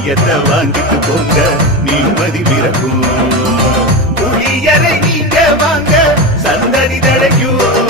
புளியத்தை வாங்கிட்டு போங்க. நிம்மதி பிறக்கும். புளியரை நீங்க வாங்க. சந்தடி தழைக்கும்.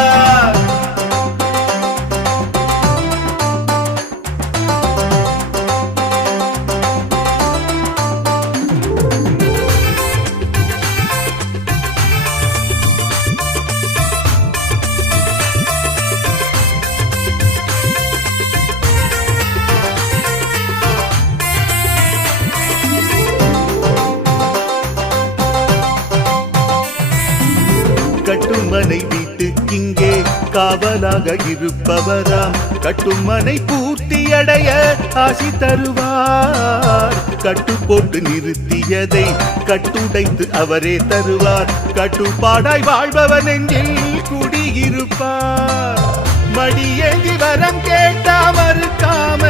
இருப்பவராம் கட்டுமனை பூர்த்தியடைய ஆசி தருவார். கட்டு போட்டு நிறுத்தியதை கட்டுடைத்து அவரே தருவார். கட்டுப்பாடாய் வாழ்பவன் நெஞ்சில் குடியிருப்பார். மடியேந்தி வரம் கேட்டா மறுக்காம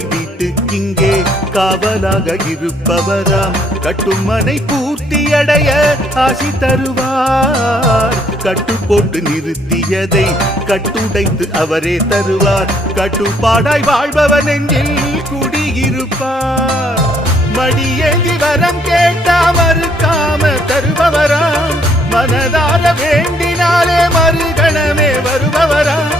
அல்லவா கட்டுமனை வீட்டுக்கிங்கே காவலாக இருப்பவராம் கட்டுமனை பூர்த்தியடைய ஆசி தருவார். கட்டு போட்டு நிறுத்தியதை கட்டுடைத்து அவரே தருவார். கட்டுப்பாடாய் வாழ்பவன் நெஞ்சில் குடியிருப்பார். மடியேந்தி வரம் கேட்டா மறுக்காம தருபவரா மனதார வேண்டினாலே மறுகணமே வருபவரா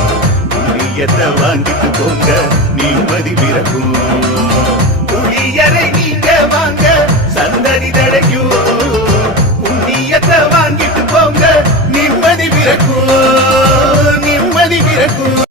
புளியத்தை வாங்கிட்டு போங்க நிம்மதி பிறக்கும். புளியரை நீங்க வாங்க சந்தடி தடைக்கும் புண்ணியத்தை வாங்கிட்டு போங்க நிம்மதி பிறக்கும். நிம்மதி பிறக்கும்.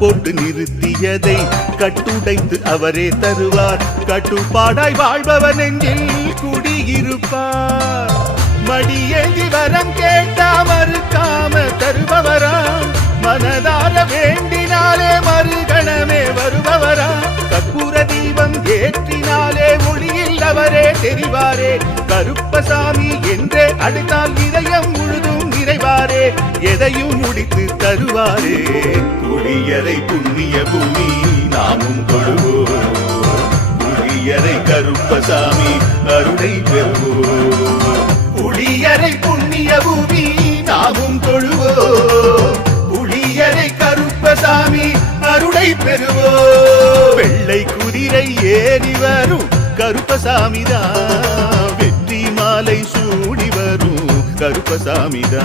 போட்டு நிறுத்தியதை கட்டுடைத்து அவரே தருவார். கட்டுப்பாடாய் வாழ்பவன் நெஞ்சில் குடியிருப்பார். மடியேந்தி வரம் கேட்டா மறுக்காம தருபவரா மனதார வேண்டினாலே மறுகணமே வருபவரா கற்பூர தீபம் ஏற்றினாலே ஒளியில் அவரே தெரிவாரே. கருப்பசாமி என்றே அடுத்தால் இதயம் முழுதும் எதையும் முடித்து தருவாரே. புளியரை புண்ணிய பூமி நாமும் கொழுவோம் புளியரை கருப்பசாமி அருளை பெறுவோம். புளியரை புண்ணிய பூமி நாமும் தொழுவோம். புளியரை கருப்பசாமி அருளை பெறுவோம். வெள்ளை குதிரை ஏறி வரும் கருப்பசாமிதான். வெற்றி மாலை சூடி வரும். கருப்பசாமிதா.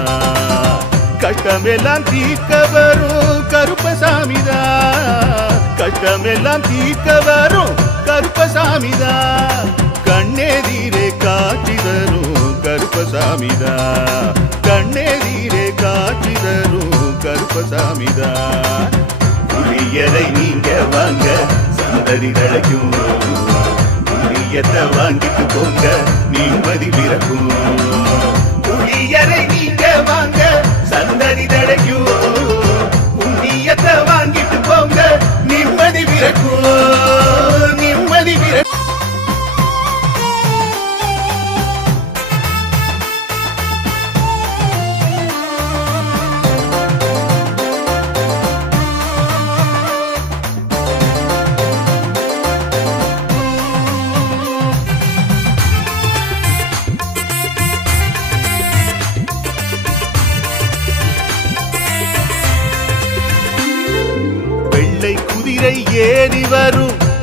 கட்டமெல்லாம் தீர்க்க வரும் கருப்பசாமிதா. கட்டமெல்லாம் தீர்க்க வரும் கருப்பசாமிதான் கண்ணெதிரே காட்சி தரும் கருப்பசாமிதான் கண்ணெதிரே காட்சி தரும் கருப்பசாமிதா. புளியரை நீங்க வாங்க சந்ததி தழைக்கும் புளியத்தை வாங்கிட்டு போங்க நிம்மதி பிறக்கும். புளியரை நீங்க வாங்க சந்ததி தடைக்கும்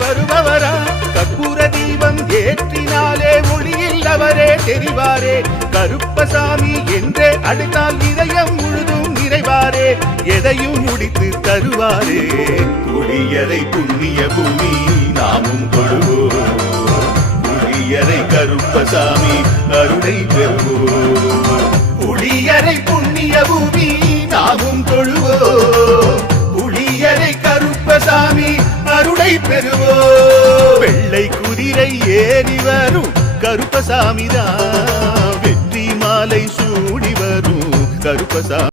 வருபவரா? கற்பூர தீபம் ஏற்றினாலே ஒளியில் அவரே தெரிவாரே. கருப்பசாமி என்றே அழைத்தால் இதயம் முழுதும் நிறைவாரே. எதையும் முடித்து தருவாரே. துளியரை புண்ணிய பூமி நாமும் கொள்வோம் புளியரை கருப்பசாமி அருளை பெறுவோம் புளியரை புண்ணிய பூமி நாமும் தொழுவோம் கருப்பசாமி அருளை பெறுவோ வெள்ளை குதிரை ஏறி வரும் கருப்பசாமிதான். வெற்றி மாலை சூடி வரும் கருப்பசாமி.